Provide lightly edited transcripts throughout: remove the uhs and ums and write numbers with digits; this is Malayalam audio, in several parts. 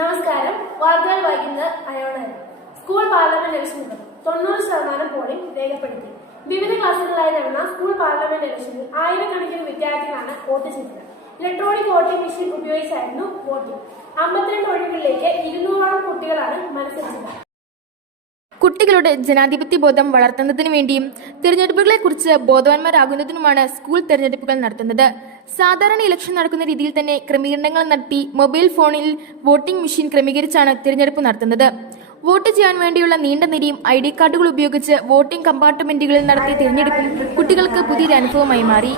നമസ്കാരം. വാർത്തകൾ വായിക്കുന്നത് അയോണ. സ്കൂൾ പാർലമെന്റ് ഇലക്ഷനുകൾ 90% പോളിംഗ് രേഖപ്പെടുത്തി. വിവിധ ക്ലാസുകളിലായി നടന്ന സ്കൂൾ പാർലമെന്റ് ഇലക്ഷനിൽ ആയിരക്കണക്കിന് വിദ്യാർത്ഥികളാണ് വോട്ട് ചെയ്തത്. ഇലക്ട്രോണിക് വോട്ടിംഗ് മെഷീൻ ഉപയോഗിച്ചായിരുന്നു വോട്ടിംഗ്. 52 ഒഴിവുകളിലേക്ക് 200ഓളം കുട്ടികളാണ് മത്സരിച്ചത്. കുട്ടികളുടെ ജനാധിപത്യ ബോധം വളർത്തുന്നതിനു വേണ്ടിയും തിരഞ്ഞെടുപ്പുകളെക്കുറിച്ച് ബോധവാന്മാരാകുന്നതിനുമാണ് സ്കൂൾ തിരഞ്ഞെടുപ്പുകൾ നടത്തുന്നത്. സാധാരണ ഇലക്ഷൻ നടക്കുന്ന രീതിയിൽ തന്നെ ക്രമീകരണങ്ങൾ നടത്തി മൊബൈൽ ഫോണിൽ വോട്ടിംഗ് മെഷീൻ ക്രമീകരിച്ചാണ് തിരഞ്ഞെടുപ്പ് നടത്തുന്നത്. വോട്ട് ചെയ്യാൻ വേണ്ടിയുള്ള നീണ്ട നിരയും ID കാർഡുകൾ ഉപയോഗിച്ച് വോട്ടിംഗ് കമ്പാർട്ട്മെന്റുകളിൽ നടത്തിയ തിരഞ്ഞെടുപ്പിൽ കുട്ടികൾക്ക് പുതിയൊരു അനുഭവമായി മാറി.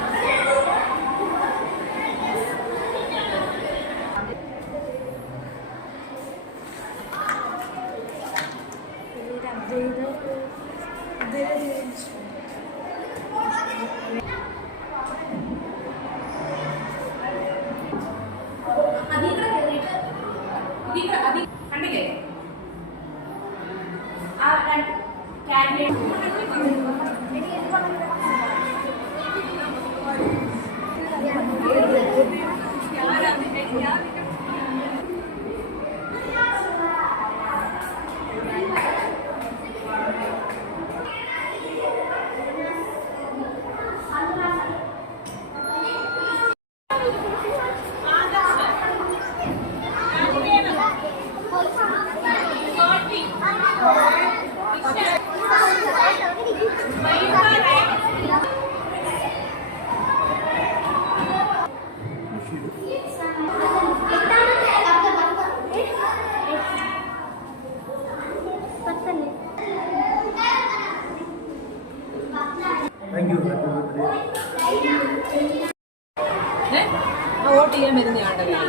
വോട്ട് ചെയ്യാൻ വരുന്നതാണ്ടല്ലോ.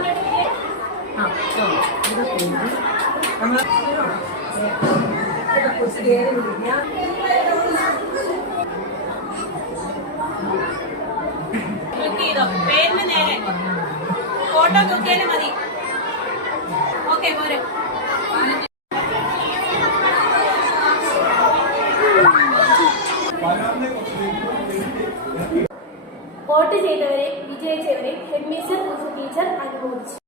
പേരിന് നേരെ ഫോട്ടോ നോക്കിയാലും മതി. ഓക്കെ പോരെ. വോട്ട് ചെയ്തവരെ വിജയിച്ചവരെ ഹെഡ്മിസ്റ്റർ ടീച്ചർ അനുമോദിച്ചു.